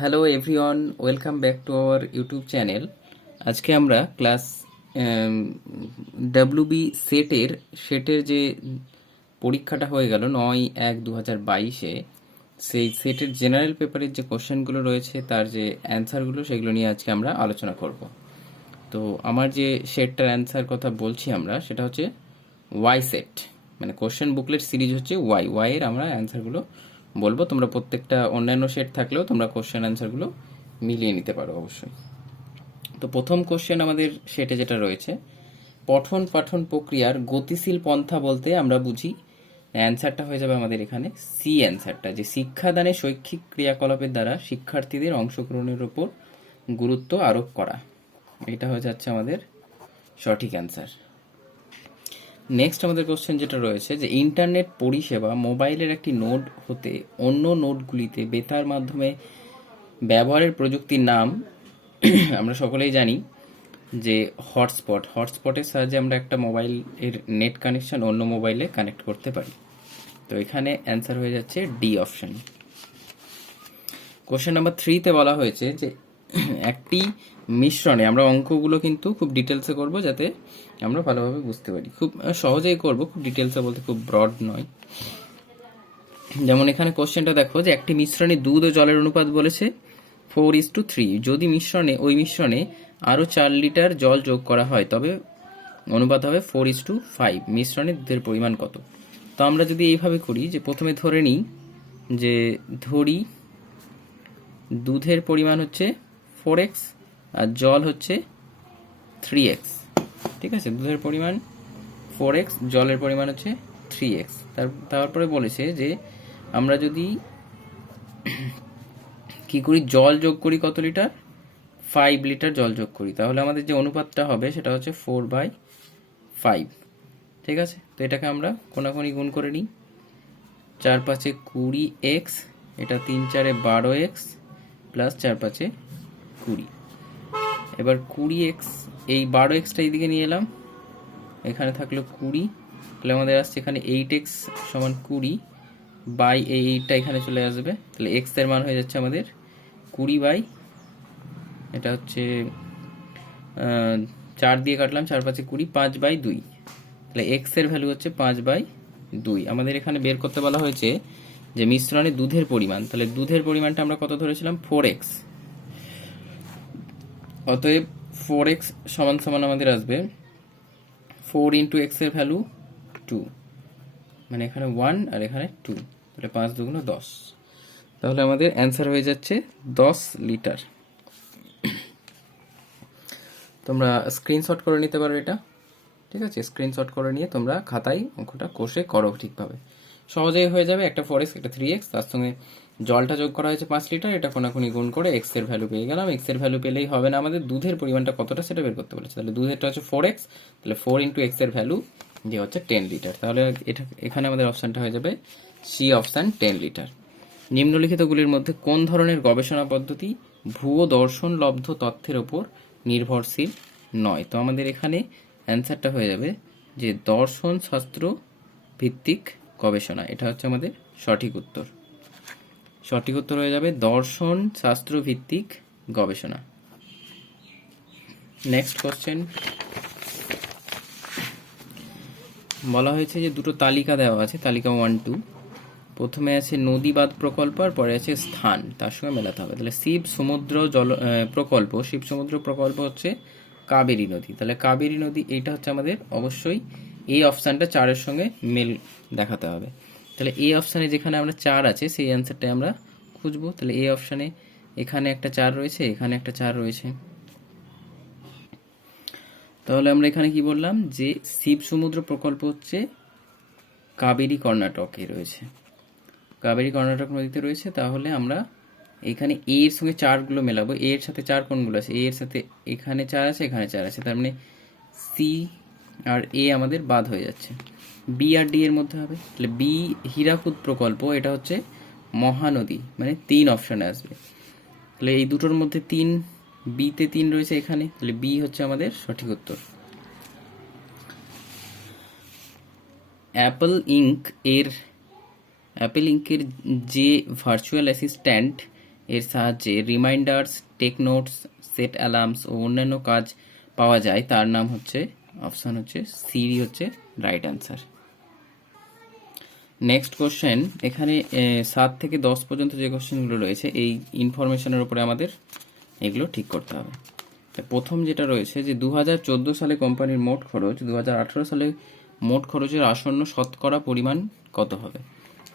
Hello everyone, welcome back to our YouTube channel. আজকে আমরা class WB সেটের যে পরীক্ষাটা হয়ে গেল 9/1/2022-এ, সেই সেটের জেনারেল পেপারের যে কোশ্চেনগুলো রয়েছে তার যে অ্যান্সারগুলো সেগুলো নিয়ে আজকে আমরা আলোচনা করব। তো আমার যে সেটটার অ্যান্সার কথা বলছি আমরা, সেটা হচ্ছে ওয়াই সেট, মানে কোশ্চেন বুকলেট সিরিজ হচ্ছে ওয়াইয়ের আমরা অ্যান্সারগুলো বলবো। তোমরা প্রত্যেকটা অন্যান্য সেট থাকলেও তোমরা কোশ্চেন অ্যান্সারগুলো মিলিয়ে নিতে পারো অবশ্যই। তো প্রথম কোশ্চেন আমাদের সেটে যেটা রয়েছে, পঠন পাঠন প্রক্রিয়ার গতিশীল পন্থা বলতে আমরা বুঝি, অ্যান্সারটা হয়ে যাবে আমাদের এখানে সি অ্যান্সারটা, যে শিক্ষাদানে শৈক্ষিক ক্রিয়াকলাপের দ্বারা শিক্ষার্থীদের অংশগ্রহণের উপর গুরুত্ব আরোপ করা। এটা হয়ে যাচ্ছে আমাদের সঠিক অ্যান্সার। নেক্সট আমাদের কোশ্চেন যেটা রয়েছে, যে ইন্টারনেট পরিষেবা মোবাইলের একটি নোড হতে অন্য নোডগুলিতে বেতার মাধ্যমে ব্যবহারের প্রযুক্তির নাম আমরা সকলেই জানি যে হটস্পটের সাহায্যে আমরা একটা মোবাইল এর নেট কানেকশন অন্য মোবাইলে কানেক্ট করতে পারি। তো এখানে অ্যান্সার হয়ে যাচ্ছে ডি অপশন। কোশ্চেন নাম্বার 3-তে বলা হয়েছে যে একটি মিশ্রণে, আমরা অঙ্কগুলো কিন্তু খুব ডিটেলসে করব যাতে আমরা ভালোভাবে বুঝতে পারি, খুব সহজেই করব, খুব ডিটেলসে বলতে খুব ব্রড নয়। যেমন এখানে কোশ্চেনটা দেখো, যে একটি মিশ্রণে দুধ ও জলের অনুপাত বলেছে 4:3। যদি ওই মিশ্রণে আরও 4 লিটার জল যোগ করা হয় তবে অনুপাত হবে 4:5। মিশ্রণে দুধের পরিমাণ কত? তো আমরা যদি এইভাবে করি, যে প্রথমে ধরে নিই, যে দুধের পরিমাণ হচ্ছে 4x আর জল হচ্ছে 3x। ঠিক আছে, দুধের পরিমাণ 4x, জলের পরিমাণ হচ্ছে 3x। তারপরে বলেছে যে আমরা যদি কি করি, জল যোগ করি কত লিটার, 5 লিটার জল যোগ করি, তাহলে আমাদের যে অনুপাতটা হবে সেটা হচ্ছে 4/5। ঠিক আছে, তো এটাকে আমরা কোনাকুনি গুণ করে নিই। 4×5 20x, এটা 3×4 12x, প্লাস 4×5 20। এবার 20x, এই 12xটা এইদিকে নিয়ে এলাম, এখানে থাকলো 20, তাহলে আমাদের আসছে এখানে 8x সমান 20 বাই এই 8টা এখানে চলে আসবে, তাহলে x এর মান হয়ে যাচ্ছে আমাদের 20 বাই, এটা হচ্ছে 4 দিয়ে কাটলাম, 4×5 20, 5/2, তাহলে x এর ভ্যালু হচ্ছে 5/2। আমাদের এখানে বের করতে বলা হয়েছে যে মিশ্রণে দুধের পরিমাণ, তাহলে দুধের পরিমাণটা আমরা কত ধরেছিলাম, 4x। অতএব 4x সমান সমান আমাদের আসবে 4 ইন্টু x এর ভ্যালু 2, মানে এখানে 1 আর এখানে 2, তাহলে 5 2 10। তাহলে আমাদের অ্যান্সার হয়ে যাচ্ছে 10 লিটার। তোমরা স্ক্রিনশট করে নিতে পারো এটা। ঠিক আছে, স্ক্রিনশট করে নিয়ে তোমরা খাতায় অঙ্কটা কষে করো ঠিকভাবে, সহজেই হয়ে যাবে। একটা 4x একটা 3x, তার সঙ্গে জলটা যোগ করা হয়েছে 5 লিটার, এটা কোনাকুনি গুণ করে x এর ভ্যালু পেয়ে গেলাম। x এর ভ্যালু পেলেই হবে না, আমাদের দুধের পরিমাণটা কতটা সেটা বের করতে বলেছে। তাহলে দুধেরটা হচ্ছে 4x, তাহলে 4 ইন্টু x এর ভ্যালু যে হচ্ছে 10 লিটার। তাহলে এখানে আমাদের অপশানটা হয়ে যাবে সি অপশান, 10 লিটার। নিম্নলিখিতগুলির মধ্যে কোন ধরনের গবেষণা পদ্ধতি ভূয় দর্শন লব্ধ তথ্যের ওপর নির্ভরশীল নয়? তো আমাদের এখানে অ্যান্সারটা হয়ে যাবে যে দর্শন শাস্ত্র ভিত্তিক গবেষণা, এটা হচ্ছে আমাদের সঠিক উত্তর। সঠিক উত্তর হয়ে যাবে দর্শন শাস্ত্র ভিত্তিক গবেষণা। নেক্সট কোশ্চেন বলা হয়েছে যে দুটো তালিকা দেওয়া আছে, তালিকা 1 2। প্রথমে আছে নদী বাঁধ প্রকল্প আর পরে আছে স্থান, তার সঙ্গে মেলাতে হবে। তাহলে শিব সমুদ্র প্রকল্প হচ্ছে কাবেরী নদী, তাহলে কাবেরী নদী এইটা হচ্ছে আমাদের অবশ্যই এই অপশানটা 4-এর সঙ্গে মেল দেখাতে হবে। তাহলে এই অপশানে যেখানে আমরা 4 আছে সেই অ্যান্সারটাই আমরা খুঁজবো। তাহলে এই অপশানে এখানে একটা 4 রয়েছে, এখানে একটা 4 রয়েছে, তাহলে আমরা এখানে কি বললাম যে শিব সমুদ্র প্রকল্প হচ্ছে কাবেরী কর্ণাটকে রয়েছে, কাবেরী কর্ণাটক নদীতে রয়েছে। তাহলে আমরা এখানে এ এর সঙ্গে 4গুলো মেলাবো, এ এর সাথে 4 কোনগুলো আছে, এ এর সাথে এখানে 4 আছে, এখানে 4 আছে, তার মানে সি আর এ আমাদের বাদ হয়ে যাচ্ছে, বি আর ডি এর মধ্যে হবে। তাহলে বি হীরাকুদ প্রকল্প, এটা হচ্ছে মহানদী, মানে 3 অপশানে আসবে। তাহলে এই দুটোর মধ্যে 3, বিতে 3 রয়েছে এখানে, তাহলে বি হচ্ছে আমাদের সঠিক উত্তর। অ্যাপল ইঙ্কের যে ভার্চুয়াল অ্যাসিস্ট্যান্ট এর সাহায্যে reminders, take notes, set alarms ও অন্যান্য কাজ পাওয়া যায় তার নাম হচ্ছে, অপশান হচ্ছে সিরি হচ্ছে রাইট অ্যান্সার। নেক্সট কোশ্চেন, এখানে 7 থেকে 10 পর্যন্ত যে কোশ্চেনগুলো রয়েছে এই ইনফরমেশনের উপরে আমাদের এগুলো ঠিক করতে হবে। প্রথম যেটা রয়েছে যে 2014 সালে কোম্পানির মোট খরচ 2018 সালে মোট খরচের আসন্ন শতকরা পরিমাণ কত হবে।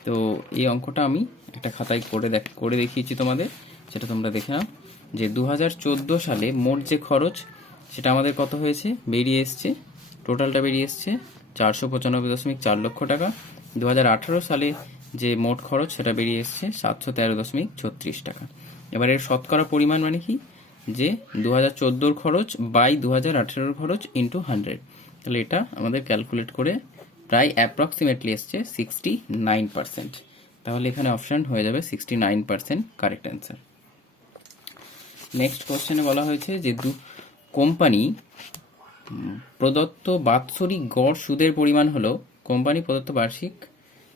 তো এই অঙ্কটা আমি একটা খাতায় করে দেখিয়েছি তোমাদের, সেটা তোমরা দেখে নাও। যে 2014 সালে মোট যে খরচ সেটা আমাদের কত হয়েছে, বেরিয়ে এসছে, টোটালটা বেরিয়ে এসছে 495.4 লক্ষ টাকা। 2018 সালে যে মোট খরচ সেটা বেরিয়ে এসছে 713.36 টাকা। এবার এর শতকরা পরিমাণ মানে কি, যে 2014 খরচ বাই 2018 খরচ ইন্টু 100, তাহলে এটা আমাদের ক্যালকুলেট করে প্রায় অ্যাপ্রক্সিমেটলি এসছে 69%। তাহলে এখানে অপশান হয়ে যাবে 69% কারেক্ট অ্যান্সার। নেক্সট কোশ্চেনে বলা হয়েছে যে কোম্পানি প্রদত্ত বাৎসরিক গড় সুদের পরিমাণ হলো, কোম্পানি প্রদত্ত বার্ষিক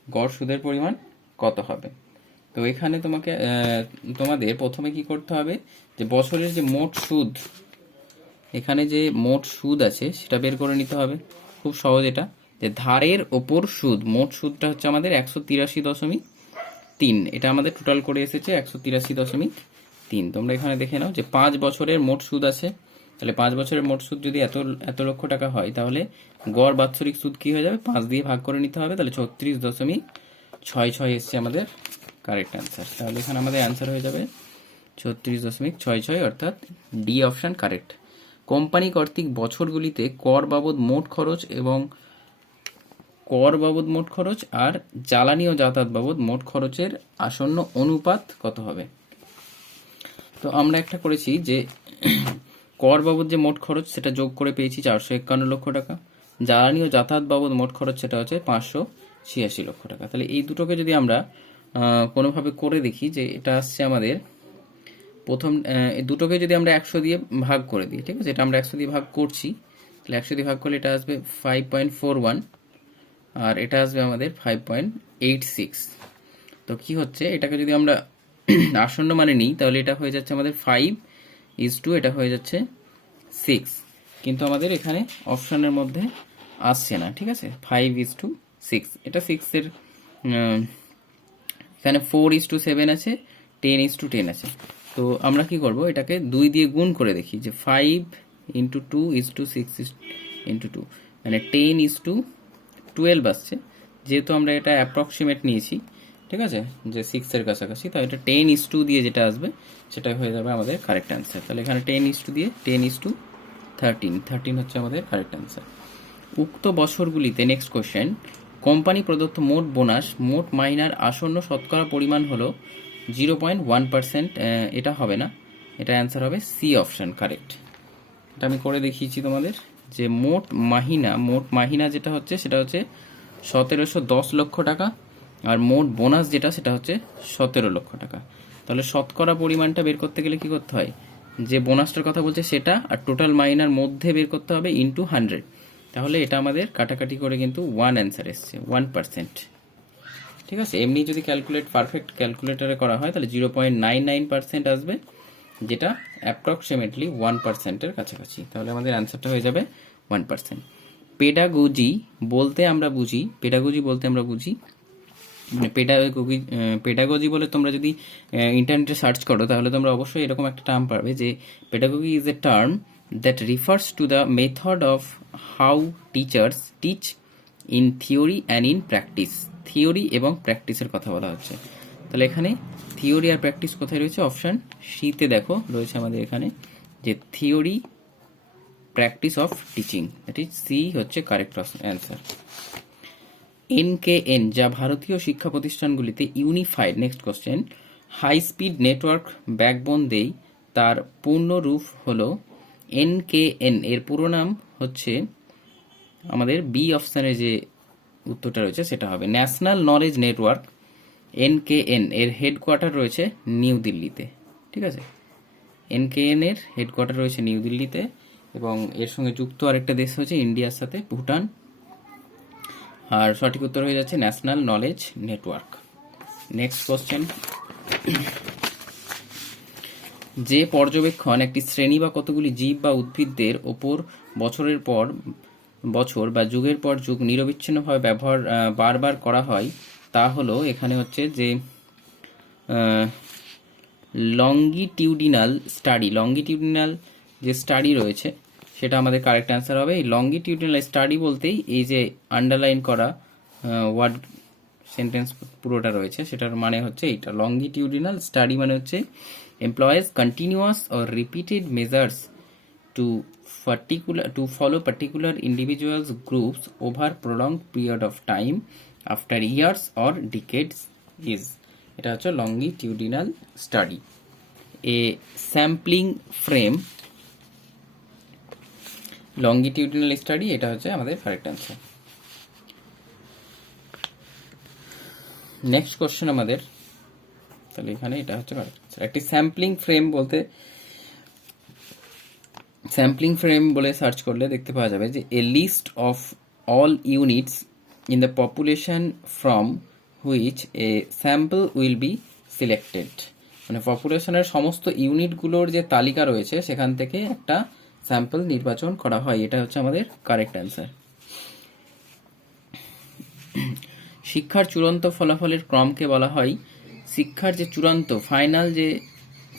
গড় সুদের পরিমাণ কত হবে। তো এখানে তোমাদের প্রথমে কি করতে হবে, যে বছরের যে মোট সুদ, এখানে যে মোট সুদ আছে সেটা বের করে নিতে হবে। খুব সহজ এটা, যে ধারের ওপর সুদ, মোট সুদটা হচ্ছে আমাদের 183.3, এটা আমাদের টোটাল করে এসেছে 183.3। তোমরা এখানে দেখে নাও যে 5 বছরের মোট সুদ আছে, তাহলে 5 বছরের মোট সুদ যদি এত লক্ষ টাকা হয়, তাহলে গড় বাৎসরিক সুদ কি হয়ে যাবে, 5 দিয়ে ভাগ করে নিতে হবে, তাহলে 36.66 এসছে আমাদের কারেক্ট অ্যান্সার। তাহলে এখানে আমাদের অ্যান্সার হয়ে যাবে 36.66, অর্থাৎ ডি অপশান কারেক্ট। কোম্পানি কর্তৃক বছরগুলিতে কর বাবদ মোট খরচ আর জ্বালানি ও যাতায়াত বাবদ মোট খরচের আসন্ন অনুপাত কত হবে। তো আমরা একটা করেছি যে কর বাবদ যে মোট খরচ সেটা যোগ করে পেয়েছি 451 লক্ষ টাকা, জ্বালানি ও যাতায়াত বাবদ মোট খরচ সেটা হচ্ছে 586 লক্ষ টাকা। তাহলে এই দুটোকে যদি আমরা কোনোভাবে করে দেখি, যে এটা আসছে আমাদের প্রথম, এই দুটোকে যদি আমরা 100 দিয়ে ভাগ করে দিই, ঠিক আছে, এটা আমরা 100 দিয়ে ভাগ করছি, তাহলে 100 দিয়ে ভাগ করলে এটা আসবে 5.41, আর এটা আসবে আমাদের 5.86। তো কি হচ্ছে, এটাকে যদি আমরা আসন্ন মানে নিই, তাহলে এটা হয়ে যাচ্ছে আমাদের 5:2, এটা হয়ে যাচ্ছে 6, কিন্তু আমাদের এখানে অপশানের মধ্যে আসছে না, ঠিক আছে, 5:6, এটা 6-এর, এখানে 4:7 আছে, 10:10 আছে। তো আমরা কি করব, এটাকে 2 দিয়ে গুণ করে দেখি, যে 5 × 2 = 6 × 2, মানে 10:12 আসছে। যেহেতু আমরা এটা অ্যাপ্রক্সিমেট নিয়েছি, ঠিক আছে, যে 6-এর কাছাকাছি, তো এটা 10:2 দিয়ে যেটা আসবে সেটা হয়ে যাবে আমাদের কারেক্ট অ্যান্সার। তাহলে এখানে 10:2 দিয়ে 10:13 হচ্ছে আমাদের কারেক্ট অ্যান্সার। উক্ত বছরগুলিতে, নেক্সট কোশ্চেন, কোম্পানি প্রদত্ত মোট বোনাস মোট মাইনার আসন্ন শতকরা পরিমাণ হলো 0.1%, এটা হবে না, এটা অ্যান্সার হবে সি অপশান কারেক্ট। এটা আমি করে দেখিয়েছি তোমাদের, যে মোট মাহিনা যেটা হচ্ছে সেটা হচ্ছে 1710 লক্ষ টাকা, আর মোট বোনাস যেটা সেটা হচ্ছে 17 লক্ষ টাকা। তাহলে শতকরা পরিমাণটা বের করতে গেলে কি করতে হয়, যে বোনাসটার কথা বলছে সেটা আর টোটাল মাইনার মধ্যে বের করতে হবে ইন্টু 100। তাহলে এটা আমাদের কাটাকাটি করে কিন্তু 1 অ্যান্সার এসছে, 1%, ঠিক আছে। এমনি যদি পারফেক্ট ক্যালকুলেটারে করা হয় তাহলে 0.99% আসবে, যেটা অ্যাপ্রক্সিমেটলি 1%-এর কাছাকাছি। তাহলে আমাদের অ্যান্সারটা হয়ে যাবে 1%। পেডাগোজি বলতে আমরা বুঝি, মানে পেডাগোজি বলে তোমরা যদি ইন্টারনেটে সার্চ করো, তাহলে তোমরা অবশ্যই এরকম একটা টার্ম পাবে, যে pedagogy is a term that refers to the method of how teachers teach in theory and in practice. Theory এবং প্র্যাকটিসের কথা বলা হচ্ছে। তাহলে এখানে থিওরি আর প্র্যাকটিস কোথায় রয়েছে, অপশান সিতে দেখো রয়েছে আমাদের এখানে, যে theory practice of teaching, that is C হচ্ছে কারেক্ট অ্যান্সার। NKN, যা ভারতীয় শিক্ষা প্রতিষ্ঠানগুলিতে unified, next question, high speed network backbone দেয়, তার পূর্ণ রূপ হলো NKN, এর পুরো নাম হচ্ছে আমাদের বি অপশানে যে উত্তরটা রয়েছে সেটা হবে ন্যাশনাল নলেজ নেটওয়ার্ক। NKN এর হেডকোয়ার্টার রয়েছে নিউ দিল্লিতে, ঠিক আছে, NKN এর হেডকোয়ার্টার রয়েছে নিউ দিল্লিতে, এবং এর সঙ্গে যুক্ত আরেকটা দেশ হচ্ছে ইন্ডিয়ার সাথে ভুটান। আর সঠিক উত্তর হয়ে যাচ্ছে national knowledge network. Next question, যে পর্যবেক্ষণ একটি শ্রেণী বা কতগুলি জীব বা উদ্ভিদদের ওপর বছরের পর বছর বা যুগের পর যুগ নিরবিচ্ছিন্নভাবে বারবার করা হয়, তা হলো এখানে হচ্ছে যে লঙ্গিটিউডিনাল স্টাডি। লঙ্গিটিউডিনাল যে স্টাডি রয়েছে সেটা আমাদের কারেক্ট অ্যান্সার হবে। এই লঙ্গিটিউডিনাল স্টাডি বলতেই এই যে আন্ডারলাইন করা ওয়ার্ড সেন্টেন্স পুরোটা রয়েছে, সেটার মানে হচ্ছে এইটা। লঙ্গিটিউডিনাল স্টাডি মানে হচ্ছে employees continuous or repeated measures to follow particular individuals groups over prolonged period of time after years or decades is, এটা হচ্ছে longitudinal study. A sampling frame, longitudinal study, এটা হচ্ছে আমাদের কারেক্ট অ্যান্সার। নেক্সট কোশ্চেন আমাদের, তাহলে এখানে এটা হচ্ছে কারেক্ট অ্যান্সার। একটি স্যাম্পলিং ফ্রেম বলতে, স্যাম্পলিং ফ্রেম বলে সার্চ করলে দেখতে পাওয়া যাবে যে a list of all units in the population from which a sample will be selected, মানে পপুলেশনের সমস্ত ইউনিটগুলোর যে তালিকা রয়েছে সেখান থেকে একটা স্যাম্পল নির্বাচন করা হয়, এটা হচ্ছে আমাদের কারেক্ট অ্যান্সার। শিক্ষার চূড়ান্ত ফলাফলের ক্রমকে বলা হয়, শিক্ষার যে চূড়ান্ত ফাইনাল যে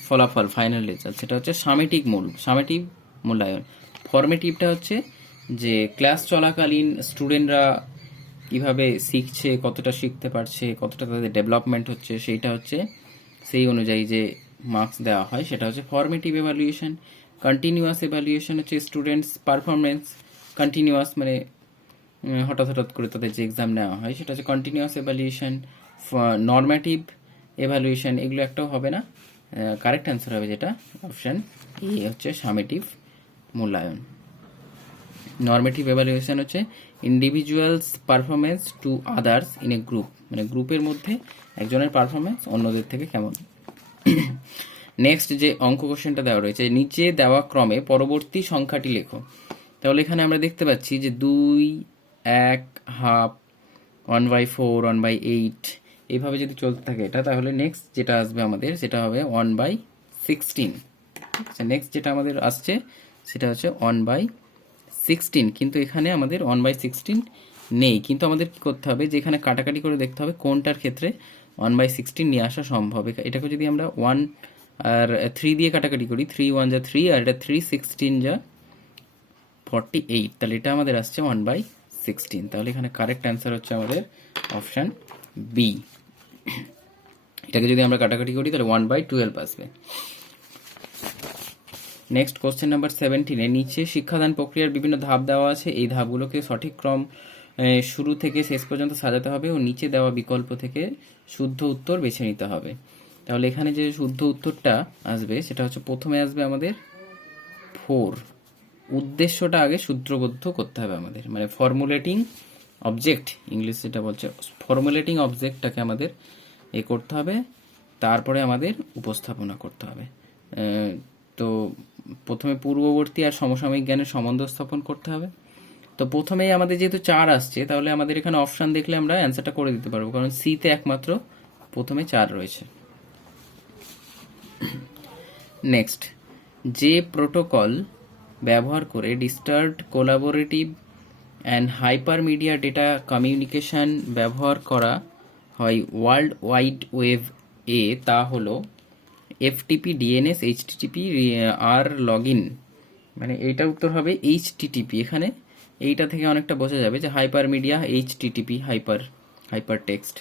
ফলাফল, ফাইনাল রেজাল্ট, সেটা হচ্ছে সামেটিভ মূল্যায়ন। ফর্মেটিভটা হচ্ছে যে ক্লাস চলাকালীন স্টুডেন্টরা কিভাবে শিখছে, কতটা শিখতে পারছে, কতটা তাদের ডেভেলপমেন্ট হচ্ছে, সেইটা হচ্ছে সেই অনুযায়ী যে মার্কস দেওয়া হয়, সেটা হচ্ছে ফর্মেটিভ এভালুয়েশন। কন্টিনিউয়াস এভালুয়েশন হচ্ছে স্টুডেন্টস পারফরমেন্স, কন্টিনিউয়াস মানে হঠাৎ করে তাদের যে এক্সাম নেওয়া হয় সেটা হচ্ছে কন্টিনিউয়াস এভালুয়েশন। নর্মেটিভ এভালুয়েশন এগুলো একটাও হবে না, কারেক্ট অ্যান্সার হবে যেটা অপশান এ হচ্ছে সামেটিভ মূল্যায়ন। নর্মেটিভ এভালুয়েশন হচ্ছে individuals performance to others in a group, মানে গ্রুপের মধ্যে একজনের পারফরমেন্স অন্যদের থেকে কেমন। নেক্সট যে অঙ্ক কোশ্চেনটা দেওয়া রয়েছে, নিচে দেওয়া ক্রমে পরবর্তী সংখ্যাটি লেখো। তাহলে এখানে আমরা দেখতে পাচ্ছি যে 2, 1, হাফ, 1/4, 1/8 এইভাবে যদি চলতে থাকে এটা, তাহলে নেক্সট যেটা আসবে আমাদের সেটা হবে 1/16। আচ্ছা, নেক্সট যেটা আমাদের আসছে সেটা হচ্ছে 1/16, কিন্তু এখানে আমাদের 1/16 নেই। কিন্তু আমাদের কি করতে হবে, যে এখানে কাটাকাটি করে দেখতে হবে কোনটার ক্ষেত্রে 1/16 নিয়ে আসা সম্ভব। এটাকে যদি আমরা 1 আর 3 দিয়ে কাটাকাটি করি, 3 1 যা 3, আর এটা 3 16 যা 48, তাহলে এটা আমাদের আসছে 1/16। তাহলে এখানে কারেক্ট অ্যান্সার হচ্ছে আমাদের অপশান বি। এটাকে যদি আমরা কাটাকাটি করি তাহলে 1/12 আসবে। নেক্সট কোশ্চেন নাম্বার 17, নিচে শিক্ষাদান প্রক্রিয়ার বিভিন্ন ধাপ দেওয়া আছে, এই ধাপগুলোকে সঠিক ক্রম শুরু থেকে শেষ পর্যন্ত সাজাতে হবে ও নিচে দেওয়া বিকল্প থেকে শুদ্ধ উত্তর বেছে নিতে হবে। তাহলে এখানে যে শুদ্ধ উত্তরটা আসবে সেটা হচ্ছে প্রথমে আসবে আমাদের 4, উদ্দেশ্যটা আগে সূত্রবদ্ধ করতে হবে আমাদের, মানে ফর্মুলেটিং অবজেক্ট, ইংলিশ যেটা বলছে ফর্মুলেটিং অবজেক্টটাকে আমাদের করতে হবে, তারপরে আমাদের উপস্থাপনা করতে হবে। তো প্রথমে পূর্ববর্তী আর সমসাময়িক জ্ঞানের সম্বন্ধ স্থাপন করতে হবে। তো প্রথমেই আমাদের যেহেতু 4 আসছে, তাহলে আমাদের এখানে অপশান দেখলে আমরা অ্যান্সারটা করে দিতে পারবো, কারণ সিতে একমাত্র প্রথমে 4 রয়েছে। নেক্সট, যে প্রোটোকল ব্যবহার করে distributed collaborative and hypermedia data communication ব্যবহার করা হয় ওয়ার্ল্ড ওয়াইড ওয়েব এ, তা হলো এফটিপি, ডিএনএস, এইচটিটিপি আর লগ ইন, মানে এইটার উত্তর হবে এইচটিটিপি। এখানে এইটা থেকে অনেকটা বোঝা যাবে যে hyper media, HTTP hyper text.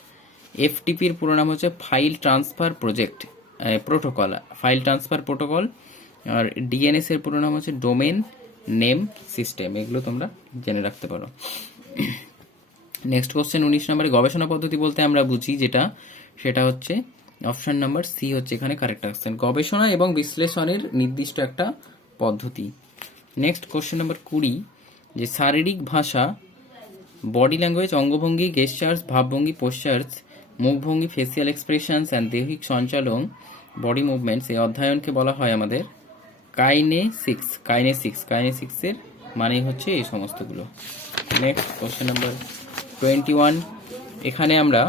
এফটিপির পুরো নাম হচ্ছে file transfer protocol, file transfer protocol. আর ডিএনএস এর পুরো নাম হচ্ছে ডোমেন নেম সিস্টেম। এগুলো তোমরা জেনে রাখতে পারো। নেক্সট কোশ্চেন 19 নম্বরে, গবেষণা পদ্ধতি বলতে আমরা বুঝি যেটা, সেটা হচ্ছে অপশন নাম্বার সি হচ্ছে এখানে কারেক্ট অপশন, গবেষণা এবং বিশ্লেষণের নির্দিষ্ট একটা পদ্ধতি। নেক্সট কোশ্চেন নাম্বার 20, যে শারীরিক ভাষা, বডি ল্যাঙ্গুয়েজ, অঙ্গভঙ্গি, গেস্টার্স, ভাবভঙ্গি, পোশ্চার্স, মুখভঙ্গি, ফেসিয়াল এক্সপ্রেশনস অ্যান্ড দৈহিক সঞ্চালন, বডি মুভমেন্টস, এই অধ্যয়নকে বলা হয় আমাদের কাইনেসিক্সের মানে হচ্ছে এই সমস্তগুলো। নেক্সট কোশ্চেন নাম্বার 21, এখানে আমরা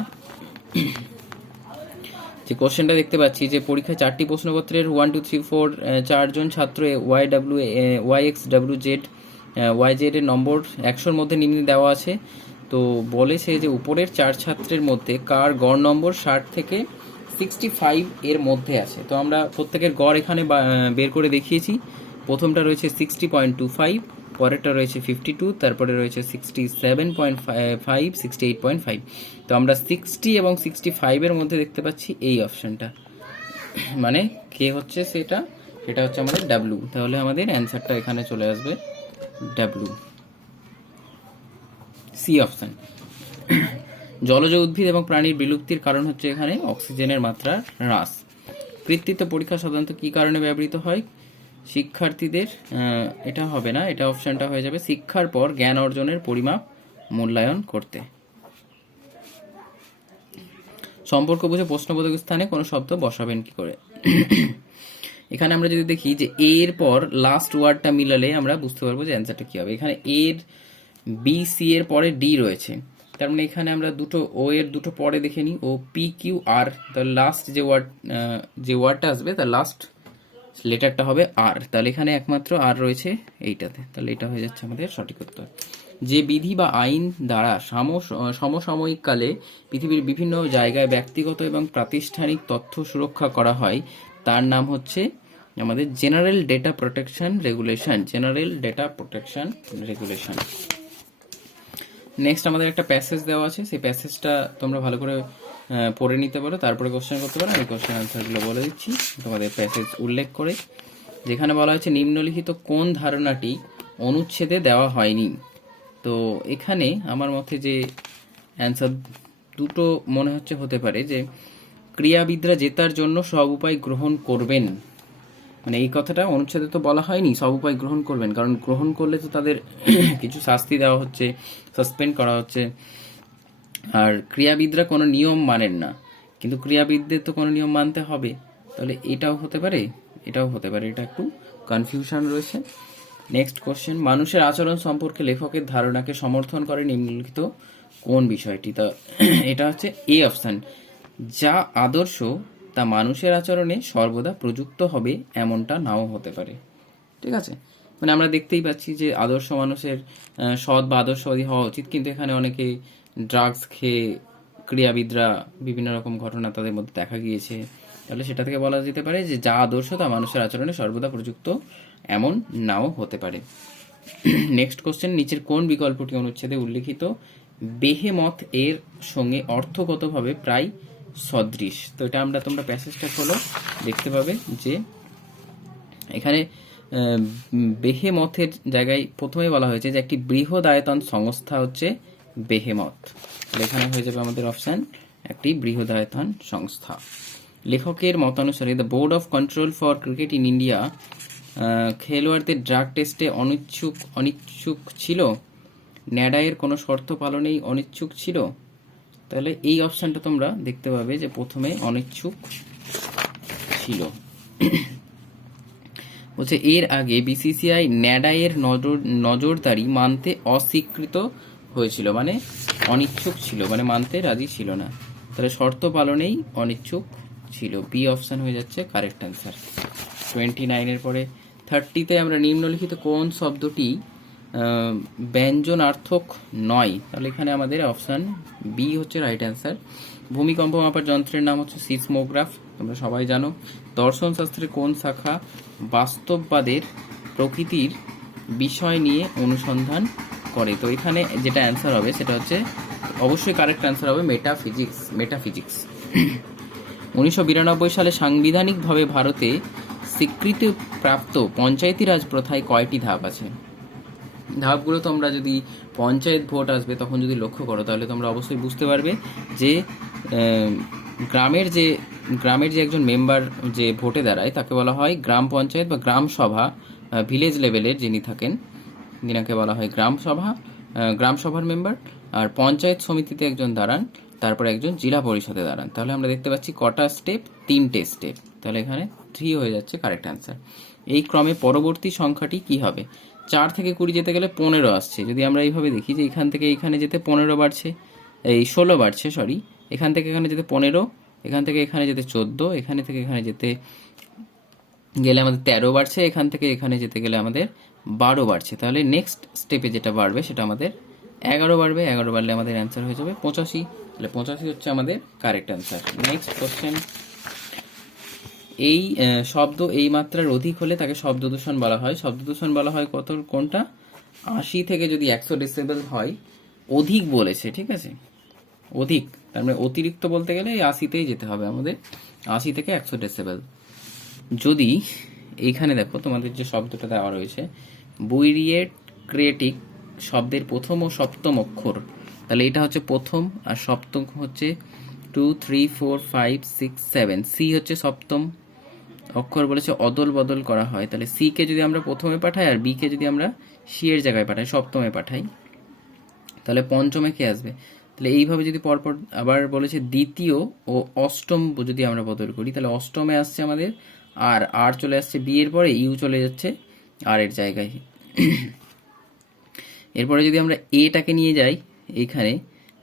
যে কোশ্চেনটা দেখতে পাচ্ছি যে পরীক্ষায় 4টি প্রশ্নপত্রের 1 2 3 4 4জন ছাত্র YXWZ YZ এর নম্বর 100-র মধ্যে নিম্নে দেওয়া আছে। তো বলেছে যে উপরের 4 ছাত্রের মধ্যে কার গড় নম্বর 60 থেকে 65 এর মধ্যে আছে। তো আমরা প্রত্যেকের গড় এখানে বের করে দেখিয়েছি। প্রথমটা রয়েছে 60.25, পরেরটা রয়েছে 52, তারপরে রয়েছে 67.5, 68.5। তো আমরা 60 এবং 65 এর মধ্যে দেখতে পাচ্ছি এই অপশনটা, মানে কে হচ্ছে সেটা হচ্ছে আমাদের ডাব্লু। তাহলে আমাদের অ্যান্সারটা এখানে চলে আসবে ডাব্লু, সি অপশন। জলজ উদ্ভিদ এবং প্রাণীর বিলুপ্তির কারণ হচ্ছে এখানে অক্সিজেনের মাত্রা হ্রাস। কৃত্রিত্ব পরীক্ষা সাধারণত কি কারণে ব্যবহৃত হয়? শিক্ষার্থীদের, এটা হবে না, এটা অপশনটা হয়ে যাবে শিক্ষার পর জ্ঞান অর্জনের পরিমাপ মূল্যায়ন করতে। সম্পর্ক বুঝে প্রশ্নবোধক স্থানে কোনো শব্দ বসাবেন কি করে? এখানে আমরা যদি দেখি যে এর পর লাস্ট ওয়ার্ডটা মিলালে আমরা বুঝতে পারবো যে অ্যান্সারটা কি হবে। এখানে এর বি সি এর পরে ডি রয়েছে, তার মানে এখানে আমরা দুটো ও এর দুটো পরে দেখে নিই, ও পি কিউ আর, তার লাস্ট যে ওয়ার্ডটা আসবে তার লাস্ট লেটারটা হবে আর, তাহলে এখানে একমাত্র আর রয়েছে এইটাতে, তাহলে এটা হয়ে যাচ্ছে আমাদের সঠিক উত্তর। যে বিধি বা আইন দ্বারা সমসাময়িক কালে পৃথিবীর বিভিন্ন জায়গায় ব্যক্তিগত এবং প্রাতিষ্ঠানিক তথ্য সুরক্ষা করা হয় তার নাম হচ্ছে আমাদের general data protection regulation. General data protection regulation. Next আমাদের একটা প্যাসেজ দেওয়া আছে, সেই প্যাসেজটা তোমরা ভালো করে পড়ে নিতে পারো, তারপরে কোশ্চেন করতে পারো। আমি কোশ্চেন আনসারগুলো বলে দিচ্ছি তোমাদের প্যাসেজ উল্লেখ করে, যেখানে বলা হয়েছে নিম্নলিখিত কোন ধারণাটি অনুচ্ছেদে দেওয়া হয়নি। তো এখানে আমার মতে যে অ্যান্সার দুটো মনে হচ্ছে হতে পারে, যে ক্রীড়াবিদরা জেতার জন্য সব উপায় গ্রহণ করবেন, মানে এই কথাটা অনুচ্ছেদে তো বলা হয়নি সব উপায় গ্রহণ করবেন, কারণ গ্রহণ করলে তো তাদের কিছু শাস্তি দেওয়া হচ্ছে, সাসপেন্ড করা হচ্ছে। আর ক্রীড়াবিদরা কোনো নিয়ম মানেন না, কিন্তু ক্রীড়াবিদদের তো কোনো নিয়ম মানতে হবে, তাহলে এটাও হতে পারে, এটাও হতে পারে, এটা একটু কনফিউশন রয়েছে। নেক্সট কোশ্চেন, মানুষের আচরণ সম্পর্কে লেখকের ধারণাকে সমর্থন করে নিম্নলিখিত কোন বিষয়টি? তো এটা হচ্ছে এ অপশন, যা আদর্শ তা মানুষের আচরণে সর্বদা প্রযুক্ত হবে এমনটা নাও হতে পারে। ঠিক আছে, মানে আমরা দেখতেই পাচ্ছি যে আদর্শ মানুষের সৎ বা আদর্শবাদী হওয়া উচিত, কিন্তু এখানে অনেকে ড্রাগস খেয়ে ক্রীড়াবিদরা বিভিন্ন রকম ঘটনা তাদের মধ্যে দেখা গিয়েছে, তাহলে সেটা থেকে বলা যেতে পারে যে যা আদর্শ তা মানুষের আচরণে সর্বদা প্রযুক্ত এমন নাও হতে পারে। নেক্সট কোশ্চেন, নিচের কোন বিকল্পটি অনুচ্ছেদে উল্লেখিত বেহেমথ এর সঙ্গে অর্থগতভাবে প্রায় সদৃশ? তো এটা তোমরা প্যাসেজটা খোলো, দেখতে পাবে যে এখানে বেহেমথের জায়গায় প্রথমে বলা হয়েছে যে একটি বৃহৎ আয়তন সংস্থা হচ্ছে বেহেমথ, এখানে হয়ে যাবে আমাদের অপশন একটি বৃহৎ আয়তন সংস্থা। লেখকের মতানুসারে the board of control for cricket in India খেলোয়াড়দের ড্রাগ টেস্টে অনিচ্ছুক ছিল, ন্যাডায়ের কোনো শর্ত পালনেই অনিচ্ছুক ছিল। তাহলে এই অপশনটা তোমরা দেখতে পাবে যে প্রথমে অনিচ্ছুক ছিল। বলছে এর আগে বিসিসিআই ন্যাডায়ের নজরদারি মানতে অস্বীকৃত হয়েছিল, মানে অনিচ্ছুক ছিল, মানে মানতে রাজি ছিল না, তাহলে শর্ত পালনেই অনিচ্ছুক ছিল। বি অপশন হয়ে যাচ্ছে কারেক্ট অ্যান্সার। 29-এর পরে 30-তে আমরা নিম্নলিখিত কোন শব্দটি ব্যঞ্জনার্থক নয়? তাহলে এখানে আমাদের অপশন বি হচ্ছে রাইট অ্যান্সার। ভূমিকম্প মাপার যন্ত্রের নাম হচ্ছে সিসমোগ্রাফ, তোমরা সবাই জানো। দর্শন শাস্ত্রের কোন শাখা বাস্তববাদের প্রকৃতির বিষয় নিয়ে অনুসন্ধান করে? তো এখানে যেটা অ্যান্সার হবে সেটা হচ্ছে অবশ্যই কারেক্ট অ্যান্সার হবে মেটাফিজিক্স। 1992 সালে সাংবিধানিকভাবে ভারতে স্বীকৃতিপ্রাপ্ত পঞ্চায়েতি রাজ প্রথায় কয়টি ধাপ আছে? ধাপগুলো তোমরা যদি পঞ্চায়েত ভোট আসবে তখন যদি লক্ষ্য করো, তাহলে তোমরা অবশ্যই বুঝতে পারবে যে গ্রামের যে একজন মেম্বার যে ভোটে দাঁড়ায় তাকে বলা হয় গ্রাম পঞ্চায়েত বা গ্রাম সভা, ভিলেজ লেভেলের যিনি থাকেন যিনাকে বলা হয় গ্রাম সভার মেম্বার। আর পঞ্চায়েত সমিতিতে একজন দাঁড়ান, তারপর একজন জেলা পরিষদে দাঁড়ান। তাহলে আমরা দেখতে পাচ্ছি কটা স্টেপ? 3টে স্টেপ, তাহলে এখানে 3 হয়ে যাচ্ছে কারেক্ট অ্যান্সার। এই ক্রমে পরবর্তী সংখ্যাটি কি হবে? 4 থেকে 20 যেতে গেলে 15 আসছে, যদি আমরা এইভাবে দেখি যে এখান থেকে এখানে যেতে 15 বাড়ছে, এই 16 বাড়ছে, সরি, এখান থেকে এখানে যেতে 15, এখান থেকে এখানে যেতে 14, এখানে থেকে এখানে যেতে গেলে আমাদের 13 বাড়ছে, এখান থেকে এখানে যেতে গেলে আমাদের 12 বাড়ছে। তাহলে নেক্সট স্টেপে যেটা বাড়বে সেটা আমাদের 11 বাড়বে। 11 বাড়লে আমাদের অ্যান্সার হয়ে যাবে 85। তাহলে 85 হচ্ছে আমাদের কারেক্ট অ্যান্সার। নেক্সট কোশ্চেন, এই শব্দ এই মাত্রার অধিক হলে তাকে শব্দ দূষণ বলা হয়। শব্দ দূষণ বলা হয় কোনটা? 80 থেকে যদি 100 ডেসিবেল হয়, অধিক বলেছে, ঠিক আছে, অধিক, তার মানে অতিরিক্ত বলতে গেলে এই 80তেই যেতে হবে আমাদের, 80 থেকে 100 ডেসিবেল। যদি এইখানে দেখো তোমাদের যে শব্দটা দেওয়া রয়েছে বুইরিয়েট ক্রিয়েটিক শব্দের প্রথম ও সপ্তম অক্ষর, তাহলে এটা হচ্ছে প্রথম আর সপ্তম হচ্ছে 2, 3, 4, 5, 6, 7। সি হচ্ছে সপ্তম অক্ষর, বলেছে অদল বদল করা হয়। তাহলে সি কে যদি আমরা প্রথমে পাঠাই আর বি কে যদি আমরা সি এর জায়গায় পাঠাই, সপ্তমে পাঠাই, তাহলে পঞ্চমে কে আসবে? তাহলে এইভাবে যদি পরপর আবার বলেছে দ্বিতীয় ও অষ্টম যদি আমরা বদল করি, তাহলে অষ্টমে আসছে আমাদের আর চলে আসছে বি এর পরে, ইউ চলে যাচ্ছে আর এর জায়গায়। এরপরে যদি আমরা এটাকে নিয়ে যাই এইখানে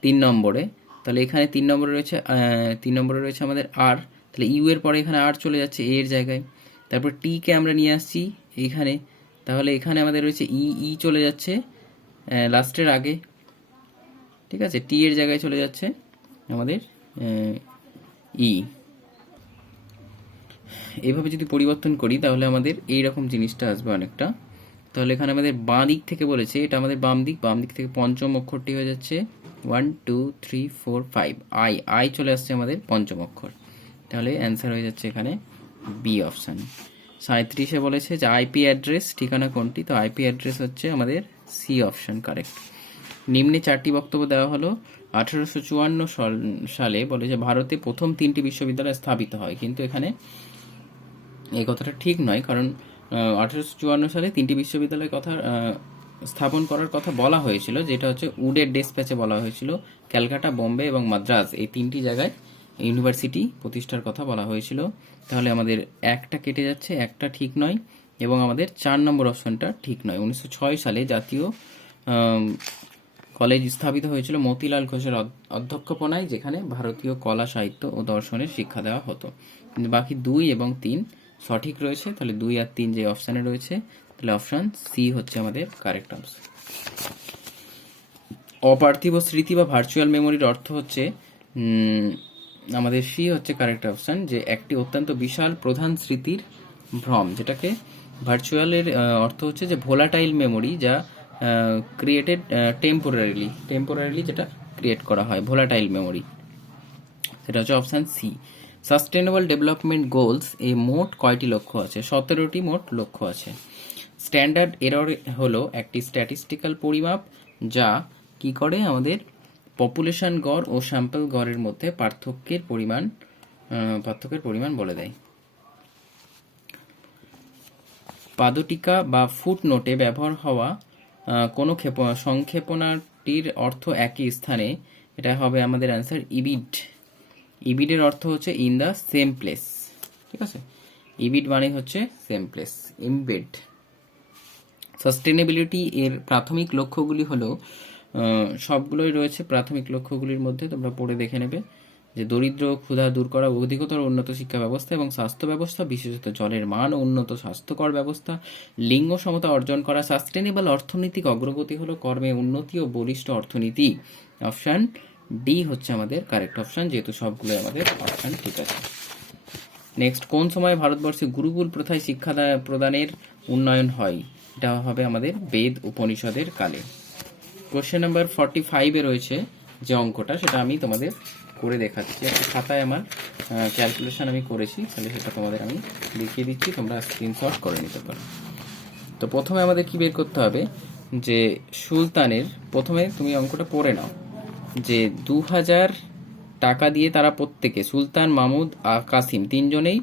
3 নম্বরে, তাহলে এখানে 3 নম্বরে রয়েছে আমাদের আর, তাহলে ইউ এর পরে এখানে আর চলে যাচ্ছে এ এর জায়গায়। তারপর টি কে আমরা নিয়ে আসছি এইখানে, তাহলে এখানে আমাদের রয়েছে ই চলে যাচ্ছে লাস্টের আগে, ঠিক আছে, টি এর জায়গায় চলে যাচ্ছে আমাদের ই। এইভাবে যদি পরিবর্তন করি তাহলে আমাদের এইরকম জিনিসটা আসবে অনেকটা। তাহলে এখানে আমাদের বাঁ দিক থেকে বলেছে, এটা আমাদের বাম দিক থেকে পঞ্চম অক্ষরটি হয়ে যাচ্ছে 1, 2, 3, 4, 5, আই চলে আসছে আমাদের পঞ্চম অক্ষর। তাহলে অ্যান্সার হয়ে যাচ্ছে এখানে বি অপশান। 37-এ বলেছে যে আইপি অ্যাড্রেস ঠিকানা কোনটি, তো আইপি অ্যাড্রেস হচ্ছে আমাদের সি অপশান কারেক্ট। নিম্নে 4টি বক্তব্য দেওয়া হলো। 1854 সালে বলে যে ভারতে প্রথম 3টি বিশ্ববিদ্যালয় স্থাপিত হয়, কিন্তু এখানে এই কথাটা ঠিক নয়, কারণ 1854 সালে 3টি বিশ্ববিদ্যালয়ের কথা স্থাপন করার কথা বলা হয়েছিল, যেটা হচ্ছে উডের ডেসপ্যাচে বলা হয়েছিল। ক্যালকাটা, বোম্বে এবং মাদ্রাজ এই 3টি জায়গায় ইউনিভার্সিটি প্রতিষ্ঠার কথা বলা হয়েছিল। তাহলে আমাদের একটা কেটে যাচ্ছে, একটা ঠিক নয়, এবং আমাদের 4 নম্বর অপশনটা ঠিক নয়। 1906 সালে জাতীয় কলেজ স্থাপিত হয়েছিল মতিলাল ঘোষের অধ্যক্ষপনায়, যেখানে ভারতীয় কলা, সাহিত্য ও দর্শনের শিক্ষা দেওয়া হতো। কিন্তু বাকি 2 এবং 3 সঠিক রয়েছে, তাহলে 2 আর 3 যে অপশানে রয়েছে, তাহলে অপশান সি হচ্ছে আমাদের কারেক্ট আনসার। অপার্থিব স্মৃতি বা ভার্চুয়াল মেমোরির অর্থ হচ্ছে আমাদের সি হচ্ছে কারেক্ট অপশান, যে একটি অত্যন্ত বিশাল প্রধান স্মৃতির ভ্রম, যেটাকে ভার্চুয়ালের অর্থ হচ্ছে যে ভোলাটাইল মেমোরি, যা ক্রিয়েটেড টেম্পোরারিলি যেটা ক্রিয়েট করা হয়, ভোলাটাইল মেমোরি, সেটা হচ্ছে option C. Sustainable development goals এ মোট কয়টি লক্ষ্য আছে? 17টি মোট লক্ষ্য আছে। স্ট্যান্ডার্ড এরর হলো একটি স্ট্যাটিস্টিক্যাল পরিমাপ যা কি করে আমাদের পপুলেশন গড় ও স্যাম্পল গড়ের মধ্যে পার্থক্যের পরিমাণ বলে দেয়। পাদটিকা বা ফুটনোটে ব্যবহার হওয়া কোনো সংক্ষেপণাটির অর্থ একই স্থানে, এটা হবে আমাদের অ্যান্সার ইবিড। ইবিডের অর্থ হচ্ছে ইন দ্য সেম প্লেস, ঠিক আছে, ইবিড মানে হচ্ছে সেম প্লেস, ইমবেড। সাস্টেনেবিলিটি এর প্রাথমিক লক্ষ্যগুলি হলো, সবগুলোই রয়েছে প্রাথমিক লক্ষ্যগুলির মধ্যে, তোমরা পড়ে দেখে নেবে, যে দরিদ্র ক্ষুধা দূর করা, অধিকতর উন্নত শিক্ষা ব্যবস্থা এবং স্বাস্থ্য ব্যবস্থা, বিশেষত জলের মান ও উন্নত স্বাস্থ্যকর ব্যবস্থা, লিঙ্গ সমতা অর্জন করা। সাস্টেনেবল অর্থনৈতিক অগ্রগতি হলো কর্মে উন্নতি ও বলিষ্ঠ অর্থনীতি। অপশান ডি হচ্ছে আমাদের কারেক্ট অপশান, যেহেতু সবগুলো আমাদের অপশান ঠিক আছে। নেক্সট, কোন সময় ভারতবর্ষে গুরুকুল প্রথায় শিক্ষা প্রদানের উন্নয়ন হয়? এটা হবে আমাদের বেদ উপনিষদের কালে। কোশ্চেন নাম্বার 45-এ রয়েছে যে অঙ্কটা, সেটা আমি তোমাদের করে দেখাচ্ছি। একটা খাতায় আমার ক্যালকুলেশন আমি করেছি, তাহলে সেটা তোমাদের আমি দেখিয়ে দিচ্ছি, তোমরা স্ক্রিনশট করে নিতে পারো। তো প্রথমে আমাদের কি বের করতে হবে, যে সুলতানের, প্রথমে তুমি অঙ্কটা পড়ে নাও, যে 2000 টাকা দিয়ে তারা প্রত্যেকে, সুলতান, মাহমুদ আর কাসিম, 3জনেই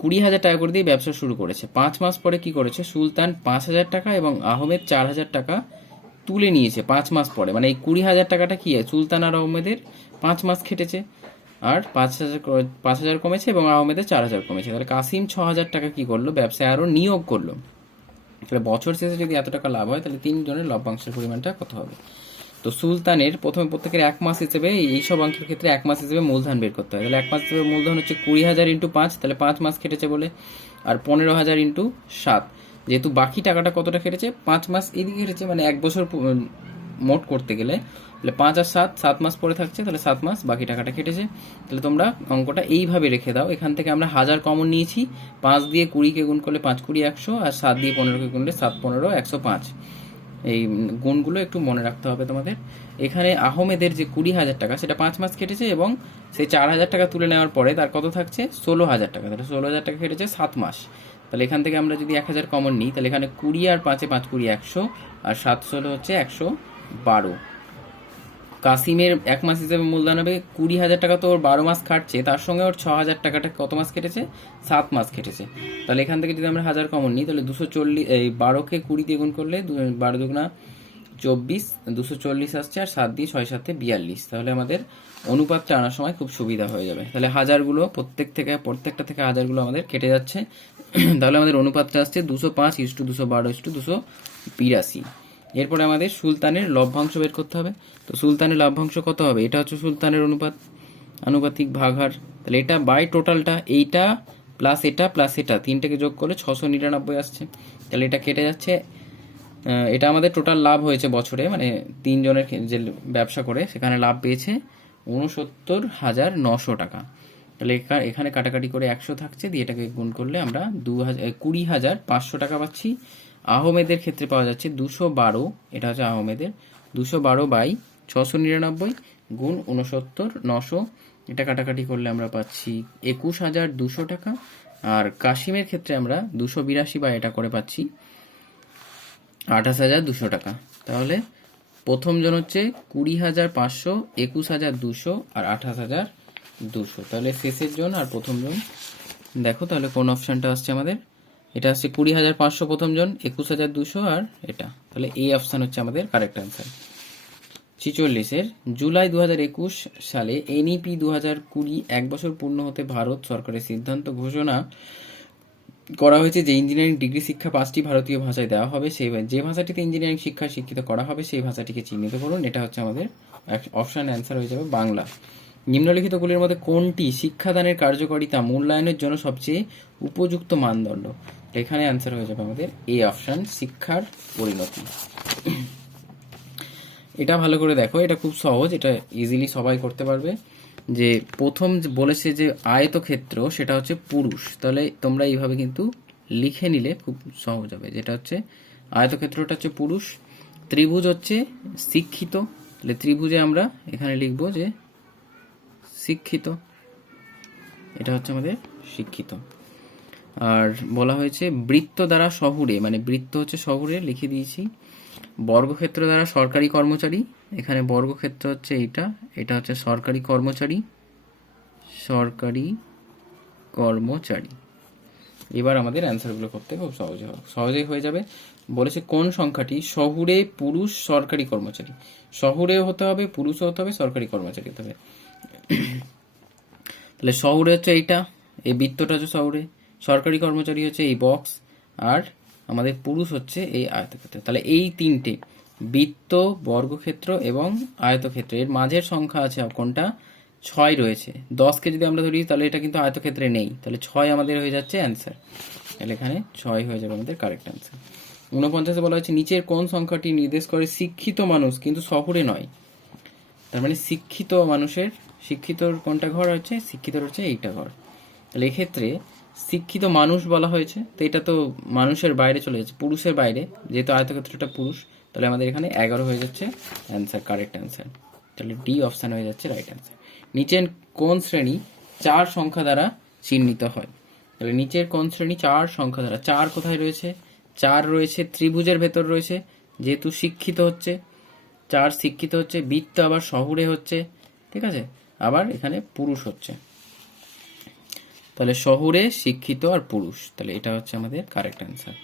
20,000 টাকা করে দিয়ে ব্যবসা শুরু করেছে। 5 মাস পরে কি করেছে, সুলতান 5,000 টাকা এবং আহমেদ 4,000 টাকা তুলে নিয়েছে 5 মাস পরে। মানে এই 20,000 টাকাটা কি, সুলতান আর আহমেদের 5 মাস খেটেছে, আর 5,000 কমেছে এবং আহমেদের 4,000 কমেছে। তাহলে কাসিম 6,000 টাকা কি করলো, ব্যবসায় আরো নিয়োগ করলো। তাহলে বছর শেষে যদি এত টাকা লাভ হয়, তাহলে 3 জনের লভ্যাংশের পরিমাণটা কত হবে? তো সুলতানের প্রথমে প্রত্যেকের 1 মাস হিসেবে এইসব অঙ্কের ক্ষেত্রে 1 মাস হিসেবে মূলধন বের করতে হয়। তাহলে 1 মাস হিসেবে মূলধন হচ্ছে 20,000 ইন্টু 5, তাহলে 5 মাস খেটেছে বলে, আর 15,000 ইন্টু 7, যেহেতু বাকি টাকাটা কতটা খেটেছে 5 মাস এদিকে খেটেছে, মানে 1 বছর মোট করতে গেলে, তাহলে 5 আর 7 মাস পরে থাকছে, তাহলে 7 মাস বাকি টাকাটা কেটেছে। তাহলে তোমরা অঙ্কটা এইভাবে রেখে দাও। এখান থেকে আমরা 1000 কমন নিয়েছি, 5 দিয়ে 20কে গুণ করলে 5 20 100, আর 7 দিয়ে 15কে গুণলে 7 15 105। এই গুণগুলো একটু মনে রাখতে হবে তোমাদের। এখানে আহমেদের যে 20,000 টাকা সেটা 5 মাস কেটেছে, এবং সেই 4,000 টাকা তুলে নেওয়ার পরে তার কত থাকছে 16,000 টাকা, তাহলে 16,000 টাকা কেটেছে 7 মাস। তাহলে এখান থেকে আমরা যদি 1000 কমন নিই, তাহলে এখানে 20 আর 5 5 20 100, আর 7 16 হচ্ছে 112। কাসিমের 1 মাস হিসেবে মূলধন হবে 20,000 টাকা, তো ওর 12 মাস খাটছে, তার সঙ্গে ওর 6,000 টাকাটা কত মাস কেটেছে 7 মাস কেটেছে। তাহলে এখান থেকে যদি আমরা 1000 কমন নিই, তাহলে 240, এই 12কে 20 দিয়ে গুণ করলে 12 দুগুণা 24, 240 আসছে, আর 7 দিয়ে 6 7 42। তাহলে আমাদের অনুপাতটা আনার সময় খুব সুবিধা হয়ে যাবে। তাহলে হাজারগুলো প্রত্যেকটা থেকে হাজারগুলো আমাদের কেটে যাচ্ছে। তাহলে আমাদের অনুপাতটা আসছে 205:212:282। এরপরে আমাদের সুলতানের লভ্যাংশ বের করতে হবে। তো সুলতানের লভ্যাংশ কত হবে, এটা হচ্ছে সুলতানের আনুপাতিক ভাগহার। তাহলে এটা বাই টোটালটা, এইটা প্লাস এটা তিনটাকে যোগ করলে 699 আসছে। তাহলে এটা কেটে যাচ্ছে। এটা আমাদের টোটাল লাভ হয়েছে বছরে, মানে 3 জনের যে ব্যবসা করে সেখানে লাভ পেয়েছে 69,900 টাকা। তাহলে এখানে কাটাকাটি করে 100 থাকছে, দিয়ে এটাকে গুণ করলে আমরা 20,500 টাকা পাচ্ছি। আহমেদের ক্ষেত্রে পাওয়া যাচ্ছে 212, এটা হচ্ছে আহমেদের 212/699 গুণ 69,900, এটা কাটাকাটি করলে আমরা পাচ্ছি 21,200 টাকা। আর কাশিমের ক্ষেত্রে আমরা 282 বা এটা করে পাচ্ছি 28,200 টাকা। তাহলে প্রথম জন হচ্ছে 20,500, 21,200 আর 28,200। তাহলে শেষের জন আর প্রথম জন দেখো, তাহলে কোন অপশনটা আসছে আমাদের, এটা আসছে 20,500 প্রথম জন, 21,200 আর এটা, তাহলে এই অপশন হচ্ছে আমাদের কারেক্ট অ্যান্সার। 46-এর জুলাই 2021 সালে এনইপি 2020 1 বছর পূর্ণ হতে ভারত সরকারের সিদ্ধান্ত ঘোষণা করা হয়েছে যে ইঞ্জিনিয়ারিং ডিগ্রি শিক্ষা 5টি ভারতীয় ভাষায় দেওয়া হবে। যে ভাষাটিতে ইঞ্জিনিয়ারিং শিক্ষা শিক্ষিত করা হবে সেই ভাষাটিকে চিহ্নিত করুন। এটা হচ্ছে আমাদের অপশন অ্যান্সার হয়ে যাবে বাংলা। নিম্নলিখিতগুলির মধ্যে কোনটি শিক্ষাদানের কার্যকারিতা মূল্যায়নের জন্য সবচেয়ে উপযুক্ত মানদণ্ড? এখানে অ্যান্সার হয়ে যাবে আমাদের এ অপশন, শিক্ষার পরিণতি। এটা ভালো করে দেখো, এটা খুব সহজ, এটা ইজিলি সবাই করতে পারবে। যে প্রথম বলেছে যে আয়তক্ষেত্র সেটা হচ্ছে পুরুষ, তাহলে তোমরা এইভাবে কিন্তু লিখে নিলে খুব সহজ হবে। যেটা হচ্ছে আয়তক্ষেত্রটা হচ্ছে পুরুষ, ত্রিভুজ হচ্ছে শিক্ষিত, তাহলে ত্রিভুজে আমরা এখানে লিখবো যে শিক্ষিত, এটা হচ্ছে আমাদের শিক্ষিত। আর বলা হয়েছে বৃত্ত দ্বারা শহুরে, মানে বৃত্ত হচ্ছে শহুরে লিখে দিয়েছি। বর্গক্ষেত্র দ্বারা সরকারি কর্মচারী, এখানে বর্গক্ষেত্র হচ্ছে এটা হচ্ছে সরকারি কর্মচারী। এবার আমাদের অ্যান্সারগুলো করতে খুব সহজেই হয়ে যাবে। বলেছে কোন সংখ্যাটি শহুরে পুরুষ সরকারি কর্মচারী, শহুরেও হতে হবে, পুরুষও হতে হবে, সরকারি কর্মচারী হতে হবে। তাহলে শহুরে হচ্ছে এইটা, এই বৃত্তটা হচ্ছে শহুরে, সরকারি কর্মচারী হচ্ছে এই বক্স, আর আমাদের পুরুষ হচ্ছে এই আয়তক্ষেত্র। তাহলে এই তিনটে বৃত্ত, বর্গক্ষেত্র এবং আয়তক্ষেত্র, এর মাঝের সংখ্যা আছে কোনটা 6 রয়েছে। 10কে যদি আমরা ধরি তাহলে এটা কিন্তু আয়তক্ষেত্রে নেই, তাহলে 6 আমাদের হয়ে যাচ্ছে অ্যান্সার। তাহলে এখানে 6 হয়ে যাবে আমাদের কারেক্ট অ্যান্সার। 49-এ বলা হচ্ছে নিচের কোন সংখ্যাটি নির্দেশ করে শিক্ষিত মানুষ কিন্তু শহুরে নয়? তার মানে শিক্ষিতর কোনটা ঘর হচ্ছে, শিক্ষিতর হচ্ছে এইটা ঘর। তাহলে এক্ষেত্রে শিক্ষিত মানুষ বলা হয়েছে, তো এটা তো মানুষের বাইরে চলে যাচ্ছে, পুরুষের বাইরে, যেহেতু আয়তক্ষেত্রটা পুরুষ, তাহলে আমাদের এখানে 11 হয়ে যাচ্ছে অ্যান্সার, কারেক্ট অ্যান্সার। তাহলে ডি অপশান হয়ে যাচ্ছে রাইট অ্যান্সার। নিচের কোন শ্রেণী 4 সংখ্যা দ্বারা চিহ্নিত হয়? তাহলে নিচের কোন শ্রেণী 4 সংখ্যা দ্বারা, 4 কোথায় রয়েছে, 4 রয়েছে ত্রিভুজের ভেতর রয়েছে, যেহেতু শিক্ষিত হচ্ছে 4 শিক্ষিত হচ্ছে, বৃত্ত আবার শহুরে হচ্ছে, ঠিক আছে, আবার এখানে পুরুষ হচ্ছে, তাহলে শহুরে শিক্ষিত আর পুরুষ, তাহলে এটা হচ্ছে আমাদের কারেক্ট অ্যান্সার।